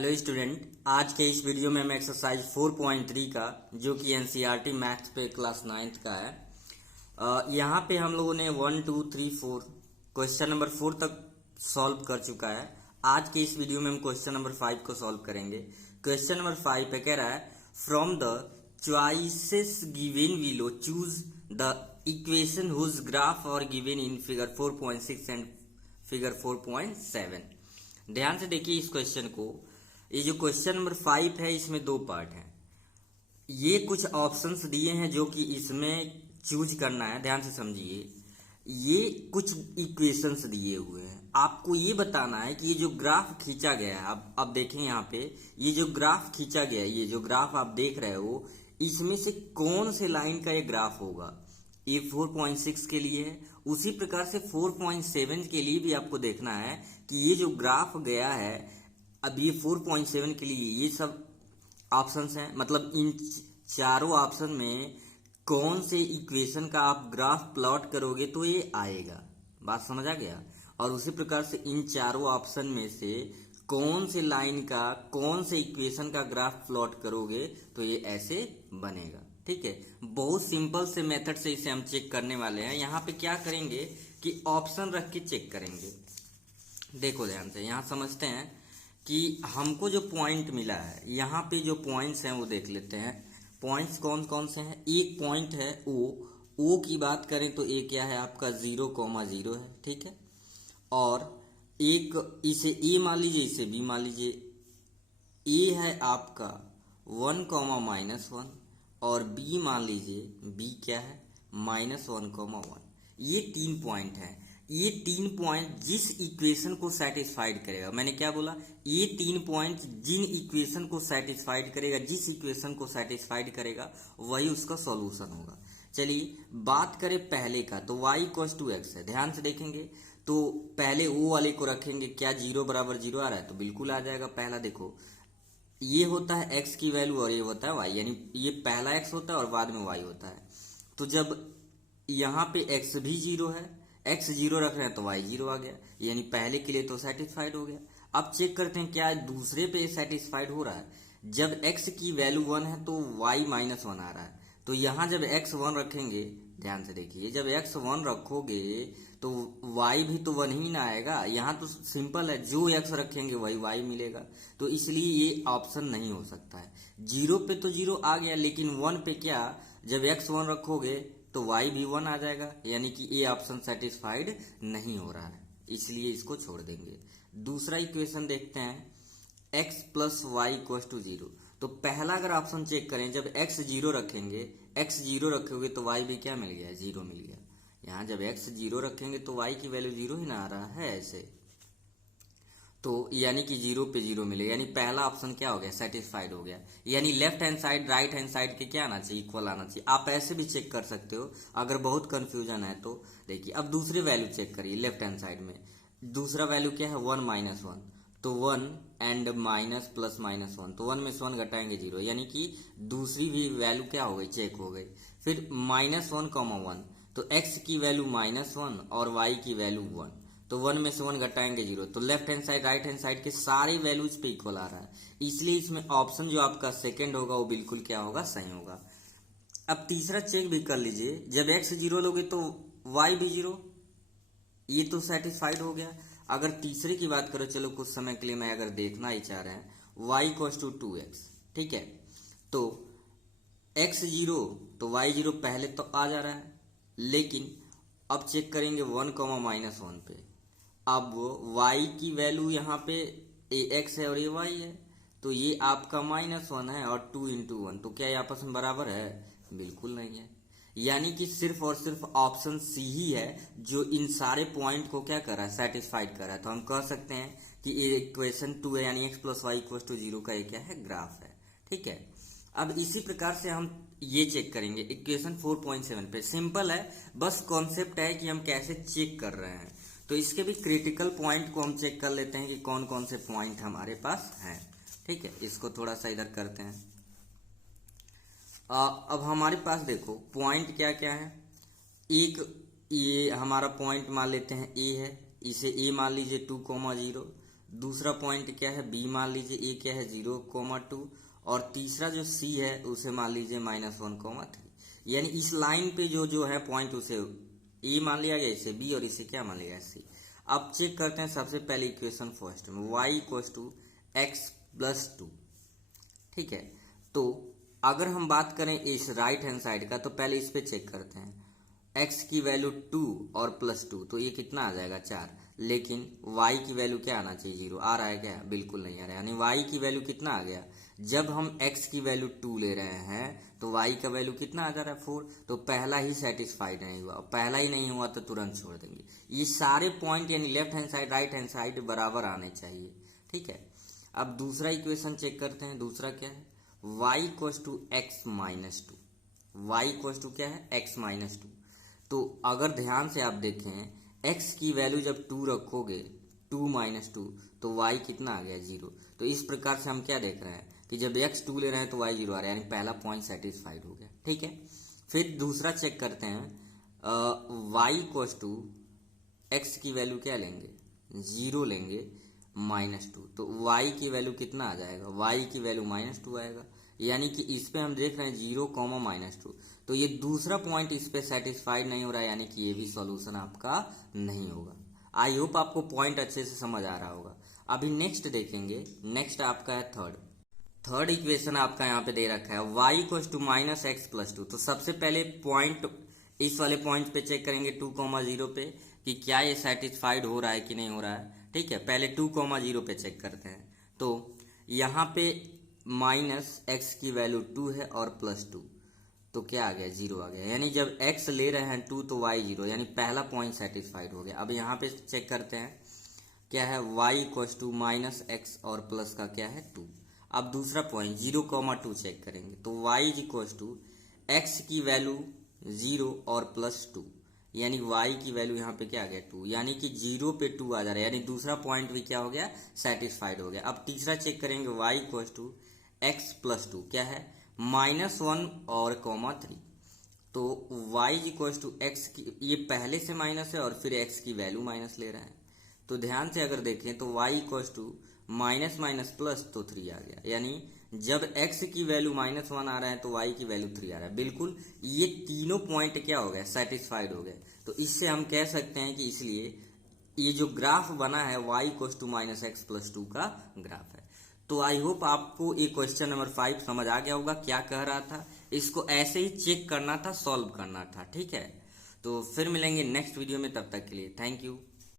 Hello student, आज के इस वीडियो में हम एक्सरसाइज 4.3 का जो कि एनसीईआरटी मैथ्स पे क्लास 9th का है। यहाँ पे हम लोगों ने 1 2 3 4 क्वेश्चन नंबर 4 तक सॉल्व कर चुका है। आज के इस वीडियो में हम क्वेश्चन नंबर 5 को सॉल्व करेंगे। क्वेश्चन नंबर 5 पे कह रहा है from the choices given below choose the equation whose graph are given in figure 4.6 and figure 4.7। ध्यान से देखिए इस क्वेश्चन को। ये जो क्वेश्चन नंबर 5 है इसमें दो पार्ट हैं। ये कुछ ऑप्शंस दिए हैं जो कि इसमें चूज करना है। ध्यान से समझिए, ये कुछ इक्वेशंस दिए हुए हैं। आपको ये बताना है कि ये जो ग्राफ खींचा गया है, अब देखें यहाँ पे ये जो ग्राफ खींचा गया है, ये जो ग्राफ आप देख रहे हो, इसमें से कौन से लाइन का ये ग्राफ होगा। ये 4.6 के लिए है, उसी प्रकार से 4.7 के लिए भी आपको देखना है कि ये जो ग्राफ गया है, अब ये 4.7 के लिए ये सब ऑप्शंस हैं। मतलब इन चारों ऑप्शन में कौन से इक्वेशन का आप ग्राफ प्लॉट करोगे तो ये आएगा। बात समझ आ गया। और उसी प्रकार से इन चारों ऑप्शन में से कौन से लाइन का, कौन से इक्वेशन का ग्राफ प्लॉट करोगे तो ये ऐसे बनेगा। ठीक है, बहुत सिंपल से मेथड से इसे हम चेक करने वाले हैं। यहाँ पे क्या करेंगे कि ऑप्शन रख के चेक करेंगे। देखो ध्यान से, यहाँ समझते हैं कि हमको जो पॉइंट मिला है, यहाँ पे जो पॉइंट्स हैं वो देख लेते हैं। पॉइंट्स कौन कौन से हैं। एक पॉइंट है ओ की बात करें तो ए क्या है आपका 0,0 है। ठीक है, और एक इसे ए मान लीजिए, इसे बी मान लीजिए। ए है आपका 1,-1 और बी मान लीजिए, बी क्या है -1,1। ये 3 पॉइंट हैं। ये 3 पॉइंट जिस इक्वेशन को सेटिस्फाइड करेगा, मैंने क्या बोला, ये 3 पॉइंट जिन इक्वेशन को सेटिस्फाइड करेगा, जिस इक्वेशन को सेटिस्फाइड करेगा वही उसका सॉल्यूशन होगा। चलिए बात करें पहले का, तो y = x है। ध्यान से देखेंगे तो पहले ओ वाले को रखेंगे, क्या 0 = 0 आ रहा है तो बिल्कुल आ जाएगा। पहला देखो, ये होता है x की वैल्यू और ये होता है y, यानी ये पहला x होता है और बाद में y होता है। तो जब यहाँ पे x भी 0 है, x 0 रख रहे हैं तो y 0 आ गया, यानी पहले के लिए तो सेटिस्फाइड हो गया। अब चेक करते हैं क्या दूसरे पे सेटिस्फाइड हो रहा है। जब x की वैल्यू 1 है तो y -1 आ रहा है। तो यहाँ जब x 1 रखेंगे, ध्यान से देखिए, जब x 1 रखोगे तो y भी तो 1 ही ना आएगा। यहाँ तो सिंपल है, जो x रखेंगे वही y मिलेगा। तो इसलिए ये ऑप्शन नहीं हो सकता है। 0 पे तो 0 आ गया, लेकिन 1 पे क्या, जब x 1 रखोगे तो y भी 1 आ जाएगा, यानी कि ये ऑप्शन सेटिस्फाइड नहीं हो रहा है, इसलिए इसको छोड़ देंगे। दूसरा इक्वेशन देखते हैं, x + y = 0। तो पहला अगर ऑप्शन चेक करें, जब x 0 रखेंगे, x 0 रखोगे तो y भी क्या मिल गया, 0 मिल गया। यहाँ जब x 0 रखेंगे तो y की वैल्यू 0 ही ना आ रहा है ऐसे, तो यानी कि 0 पे 0 मिलेगा, यानी पहला ऑप्शन क्या हो गया, सेटिस्फाइड हो गया। यानी left hand side right hand side के क्या आना चाहिए, इक्वल आना चाहिए। आप ऐसे भी चेक कर सकते हो अगर बहुत कंफ्यूजन है तो। देखिए अब दूसरे वैल्यू चेक करिए लेफ्ट हैंड साइड में। दूसरा वैल्यू क्या है, 1 -1, तो 1 एंड माइनस प्लस -1, तो 1 में से 1 घटाएंगे 0, यानी कि दूसरी भी वैल्यू क्या हो गई, चेक हो गई। फिर -1,1, तो x की वैल्यू -1 और y की वैल्यू 1, तो 1 में से 1 घटाएंगे 0, तो left hand side right hand side के सारे वैल्यूज पे इक्वल आ रहा है। इसलिए इसमें ऑप्शन जो आपका सेकंड होगा वो बिल्कुल क्या होगा, सही होगा। अब तीसरा चेक भी कर लीजिए, जब x 0 लोगे तो y भी 0, ये तो सेटिस्फाइड हो गया। अगर तीसरे की बात करो, चलो कुछ समय के लिए मैं अगर देखना ही चाह रहे हैं, y = 2x। ठीक है, तो x 0 तो y 0 पहले तो आ जा रहा है, लेकिन अब चेक करेंगे 1,-1 पे। अब y की वैल्यू यहाँ पे x है और ये y है, तो ये आपका -1 है और 2 × 1, तो क्या ये आपस में बराबर है, बिल्कुल नहीं है। यानी कि सिर्फ और सिर्फ ऑप्शन सी ही है जो इन सारे पॉइंट को क्या कर रहा है, सेटिस्फाइड कर रहा है। तो हम कह सकते हैं कि ये इक्वेशन 2 है, यानी x + y = 0 का ये क्या है, ग्राफ है। ठीक है, अब इसी प्रकार से हम ये चेक करेंगे इक्वेशन 4.7 पे। सिंपल है, बस कॉन्सेप्ट है कि हम कैसे चेक कर रहे हैं। तो इसके भी क्रिटिकल पॉइंट को हम चेक कर लेते हैं कि कौन कौन से पॉइंट हमारे पास हैं। ठीक है, इसको थोड़ा सा इधर करते हैं। अब हमारे पास देखो पॉइंट क्या क्या है। एक ये हमारा पॉइंट मान लेते हैं ए है, इसे ए मान लीजिए 2,0। दूसरा पॉइंट क्या है बी मान लीजिए, ए क्या है 0,2 और तीसरा जो सी है उसे मान लीजिए -1,3। यानी इस लाइन पे जो है पॉइंट उसे ए मान लिया गया, इसे बी और इसे क्या मान लिया गया सी। अब चेक करते हैं सबसे पहले इक्वेशन फर्स्ट में y=x+2। ठीक है, तो अगर हम बात करें इस राइट हैंड साइड का तो पहले इस पे चेक करते हैं। x की वैल्यू 2 और +2 तो ये कितना आ जाएगा 4, लेकिन y की वैल्यू क्या आना चाहिए 0। आ रहा है क्या? बिल्कुल नहीं आ रहा है। यानी y की वैल्यू कितना आ गया, जब हम x की वैल्यू 2 ले रहे हैं तो y का वैल्यू कितना आ जा रहा है 4। तो पहला ही सेटिस्फाइड नहीं हुआ, पहला ही नहीं हुआ तो तुरंत छोड़ देंगे। ये सारे पॉइंट यानी left hand side right hand side बराबर आने चाहिए। ठीक है, अब दूसरा इक्वेशन चेक करते हैं। दूसरा क्या है y=x-2। y= क्या है x-2। तो अगर ध्यान से आप देखें x की वैल्यू जब 2 रखोगे 2 - 2 तो y कितना आ गया 0। तो इस प्रकार से हम क्या देख रहे हैं कि जब x 2 ले रहे हैं तो y 0 आ रहा है, यानी पहला पॉइंट सेटिस्फाइड हो गया। ठीक है, फिर दूसरा चेक करते हैं y=x की वैल्यू क्या लेंगे 0 लेंगे -2 तो y की वैल्यू कितना आ जाएगा, y की वैल्यू -2 आएगा। यानी कि इस पे हम देख रहे हैं 0, -2 तो ये दूसरा पॉइंट इस पे सेटिस्फाइड नहीं हो रहा है, यानी कि ये भी सॉल्यूशन आपका नहीं होगा। आई होप आपको पॉइंट अच्छे से समझ आ रहा होगा। अभी नेक्स्ट देखेंगे। नेक्स्ट आपका है थर्ड इक्वेशन आपका यहाँ पे दे रखा है y=-x+2। तो सबसे पहले पॉइंट इस वाले पॉइंट पे चेक करेंगे 2,0 पे कि क्या ये सेटिस्फाइड हो रहा है कि नहीं हो रहा है। ठीक है, पहले 2,0 पे चेक करते हैं। तो यहाँ पे -x की वैल्यू 2 है और +2 तो क्या आ गया 0 आ गया। यानी जब x ले रहे हैं 2 तो y 0, यानी पहला पॉइंट सेटिस्फाइड हो गया। अब यहाँ पे चेक करते हैं क्या है y=-x और प्लस का क्या है 2। अब दूसरा पॉइंट 0,2 चेक करेंगे तो y=x की वैल्यू 0 और +2 यानी y की वैल्यू यहाँ पे क्या आ गया 2, यानी कि 0 पे 2 आ जा रहा है, यानी दूसरा पॉइंट भी क्या हो गया सेटिस्फाइड हो गया। अब तीसरा चेक करेंगे y=x+2 क्या है -1 और 3। तो y=x की ये पहले से माइनस है और फिर x की वैल्यू माइनस ले रहा है। तो ध्यान से अगर देखें तो y=- प्लस तो 3 आ गया, यानी जब x की वैल्यू -1 आ रहा है तो y की वैल्यू 3 आ रहा है। बिल्कुल ये तीनों पॉइंट क्या हो गए सेटिस्फाइड हो गए। तो इससे हम कह सकते हैं कि इसलिए ये जो ग्राफ बना है y=-x+2 का ग्राफ है। तो आई होप आपको ये क्वेश्चन नंबर 5 समझ आ गया होगा क्या कह रहा था। इसको ऐसे ही चेक करना था, सॉल्व करना था। ठीक है, तो फिर मिलेंगे नेक्स्ट वीडियो में, तब तक के लिए थैंक यू।